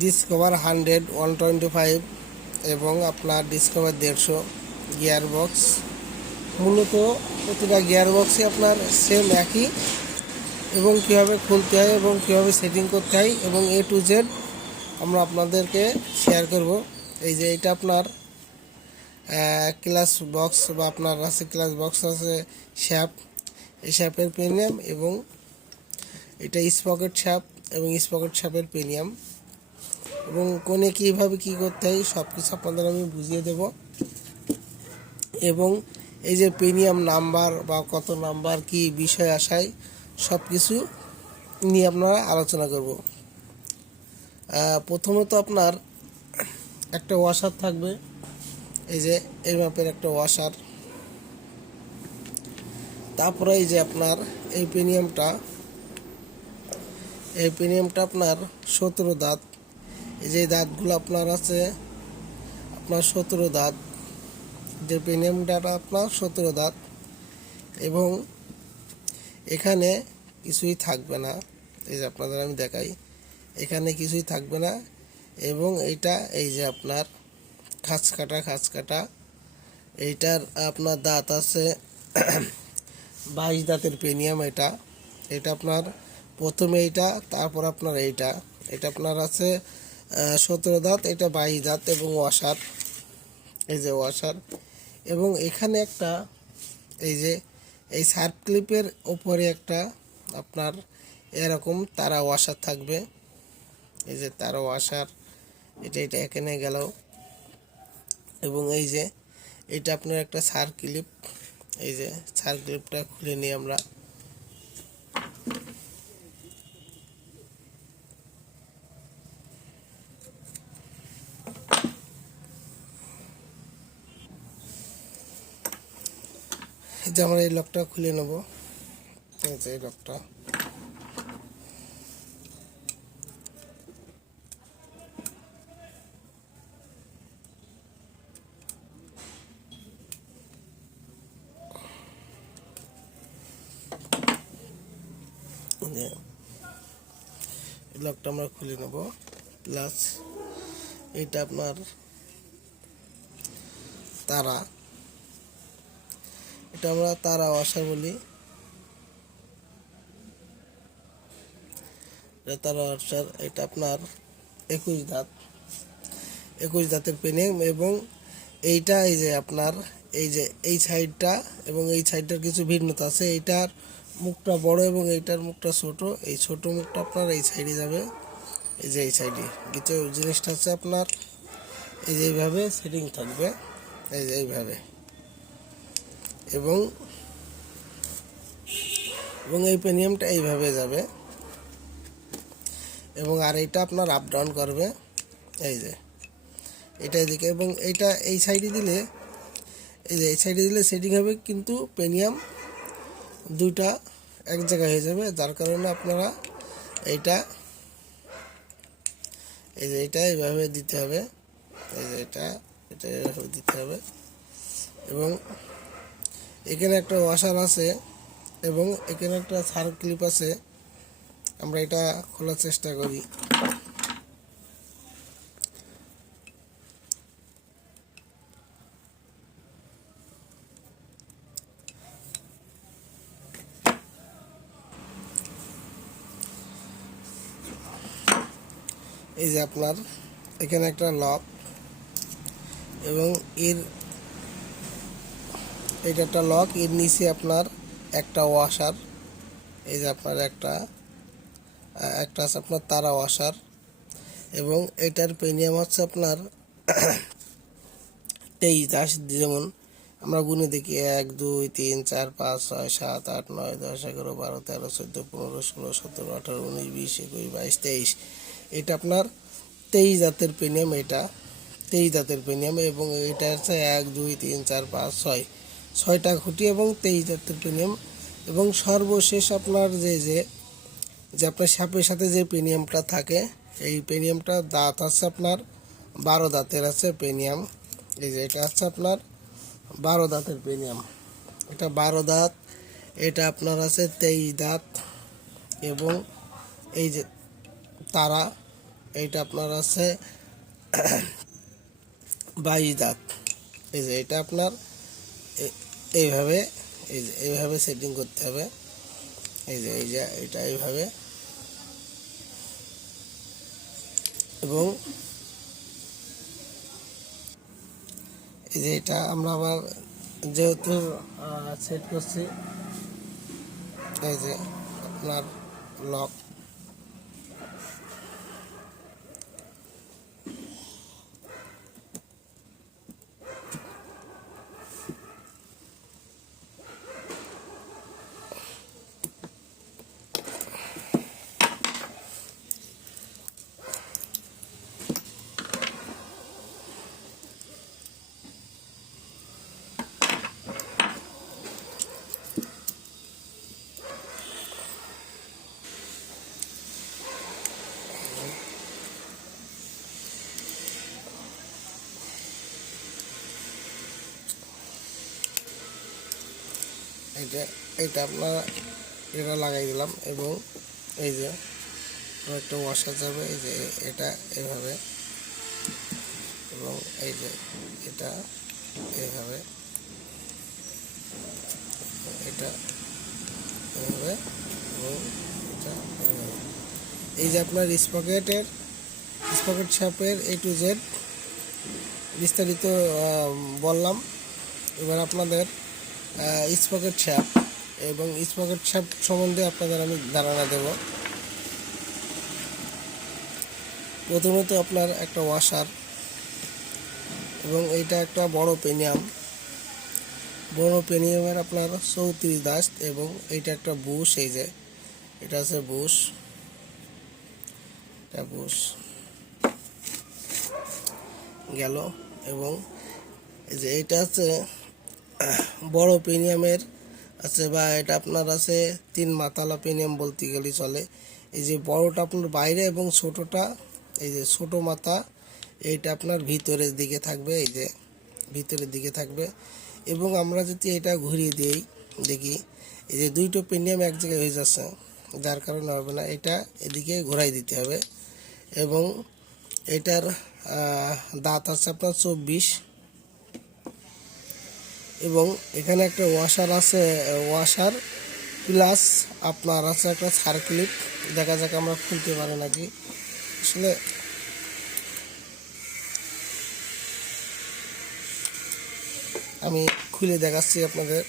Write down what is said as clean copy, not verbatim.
Discover 100 125 এবং আপনার discover 150 gear box. মূলত প্রতিটা গিয়ার বক্সই আপনার সেম একই, এবং কীভাবে খুলতে হয় এবং কীভাবে সেটিং করতে হয় এবং A to Z আমরা আপনাদেরকে শেয়ার করব। এই যে এটা আপনার ক্লাস বক্স বা আপনার আছে ক্লাস বক্স আছে শ্যাপ, এই শ্যাপের প্রিমিয়াম, এবং এটা স্পকেট শ্যাপ এবং স্পকেট শ্যাপের প্রিমিয়াম, এবং কোনে কীভাবে কী করতে হয় সব কিছু আপনাদের আমি বুঝিয়ে দেব। এবং এই যে প্রিমিয়াম নাম্বার বা কত নাম্বার কি বিষয় আসায় সব কিছু নিয়ে আপনারা আলোচনা করব। প্রথমত আপনার একটা ওয়াশার থাকবে, এই যে এই মাপের একটা ওয়াশার। তারপরে এই যে আপনার এই প্রিমিয়ামটা আপনার 17 দাঁত। এই যে দাঁতগুলো আপনার আছে আপনার 17 দাঁত, যে প্রিমিয়ামটা আপনার 17 দাঁত, এবং এখানে কিছুই থাকবে না। এই যে আপনাদের আমি দেখাই, এখানে কিছুই থাকবে না। এবং এইটা এই যে আপনার খাঁচ কাটা এইটার আপনার দাঁত আছে 22 দাঁতের প্রিমিয়াম। এটা আপনার প্রথমে এইটা, তারপর আপনার এটা আপনার আছে 17 দাঁত, এটা 22 দাঁত এবং ওয়াশার, এই যে ওয়াশার। এবং এখানে একটা এই যে এই সার্ফ ক্লিপের ওপরে একটা আপনার এরকম তারা ওয়াশার থাকবে, এই যে তারা ওয়াশার, এটা এখানে গেল। এবং এই যে এটা আপনার একটা সার্ফ ক্লিপ, এই যে সার্ফ ক্লিপটা খুলে নিই আমরা। এই যে আমরা এই লকটা খুলে নেব, এই যে এই লকটা। লকটা আমরা খুলে নেব। প্লাস এটা আপনার তারা, এটা আমরা তারা ওয়াশার বলি। তারা ওয়াশার, এটা আপনার 21 দাঁতের পেনিং। এবং এইটা এই যে আপনার এই যে এই সাইডটা এবং এই সাইডটার কিছু ভিন্নতা আছে। এইটার মুখটা বড় এবং এইটার মুখটা ছোট। এই ছোট মুখটা আপনার এই সাইডে যাবে, এই যে এই সাইডে কিছু জিনিসটা হচ্ছে আপনার এই যে এইভাবে সেটিং থাকবে, এই যে এইভাবে। এবং এই পেনিয়ামটা এইভাবে যাবে, এবং আর এইটা আপনার আপ ডাউন করবে, এই যে এটা এদিকে। এবং এইটা এই সাইডে দিলে, এই যে এই সাইডে দিলে সেটিং হবে, কিন্তু পেনিয়াম দুইটা এক জায়গায় হয়ে যাবে, যার কারণে আপনারা এইটা এই যে এটা এইভাবে দিতে হবে, এই যে এটা এইভাবে দিতে হবে। এবং এখানে একটা ওয়াশার আছে এবং এখানে একটা সার্ফ ক্লিপ আছে। আমরা এটা খোলার চেষ্টা করি। এই যে আপনার এখানে একটা লক, এবং এটা একটা লক, এর নিচে আপনার একটা ওয়াশার। এই যে আপনার একটা আছে আপনার তারা ওয়াশার। এবং এটার প্রিমিয়াম হচ্ছে আপনার 23। যেমন আমরা গুনে দেখি 1 2 3 4 5 6 7 8 9 10 11 12 13 14 15 16 17 18 19 20 21 22 23। এটা আপনার 23 দাঁতের প্রিমিয়াম, এটা 23 দাঁতের প্রিমিয়াম। এবং এটা হচ্ছে 1 2 3 4 5 6 ছয়টা খুঁটি এবং 23 দাঁতের প্রিমিয়াম। এবং সর্বশেষ আপনার যে আপনার সাপের সাথে যে প্রিমিয়ামটা থাকে, এই প্রিমিয়ামটা দাঁত আছে আপনার 12 দাঁতের আছে প্রিমিয়াম। এই যে এটা আছে আপনার 12 দাঁতের প্রিমিয়াম, এটা 12 দাঁত। এটা আপনার আছে 23 দাঁত। এবং এই যে তারা, এইটা আপনার আছে 22 দাঁত। এই যে এটা আপনার এইভাবে এইভাবে সেটিং করতে হবে। এই যে এটা এইভাবে, এবং এই যে এটা আমরা আবার যেহেতু সেট করছি, এই যে আপনার লক, এটা এটা আপনার এটা লাগাই দিলাম, এবং এই যে একটা ওয়াশার যাবে, এই যে এটা এভাবে, এবং এই যে এটা এভাবে, এটা এভাবে, এবং এটা এভাবে। এই যে আপনার স্পকেট শ্যাপের A to Z বিস্তারিত বললাম। এবার আপনাদের স্পকেট শ্যাপ এবং স্পকেট শ্যাপ সম্বন্ধে আপনাদের আমি ধারণা দেব। প্রথমত আপনার একটা ওয়াশার, এবং এইটা একটা বড় পেনিয়ামের আপনার 34 দাঁত, এবং এইটা একটা বুশ। এই যে এটা আছে বুশ, এটা বুশ গেল, এবং এই যে এটা আছে বড় পেনিয়ামের আছে, বা এটা আপনার আছে 3 মাথালা পেনিয়াম বলতে গেলে চলে। এই যে বড়টা আপনার বাইরে, এবং ছোটটা এই যে ছোট মাথা, এইটা আপনার ভিতরের দিকে থাকবে, এই যে ভিতরের দিকে থাকবে। এবং আমরা যদি এটা ঘুরিয়ে দিই, দেখি এই যে দুইটো পেনিয়াম এক জায়গায় হয়ে যাচ্ছে, যার কারণে হবে না, এটা এদিকে ঘোরাই দিতে হবে। এবং এটার দাঁত আছে আপনার 24, এবং এখানে একটা ওয়াশার আছে, ওয়াশার প্লাস আপনার আছে একটা সার্কিট। দেখা যাক আমরা খুলতে পারি নাকি। আসলে আমি খুলে দেখাচ্ছি আপনাদের।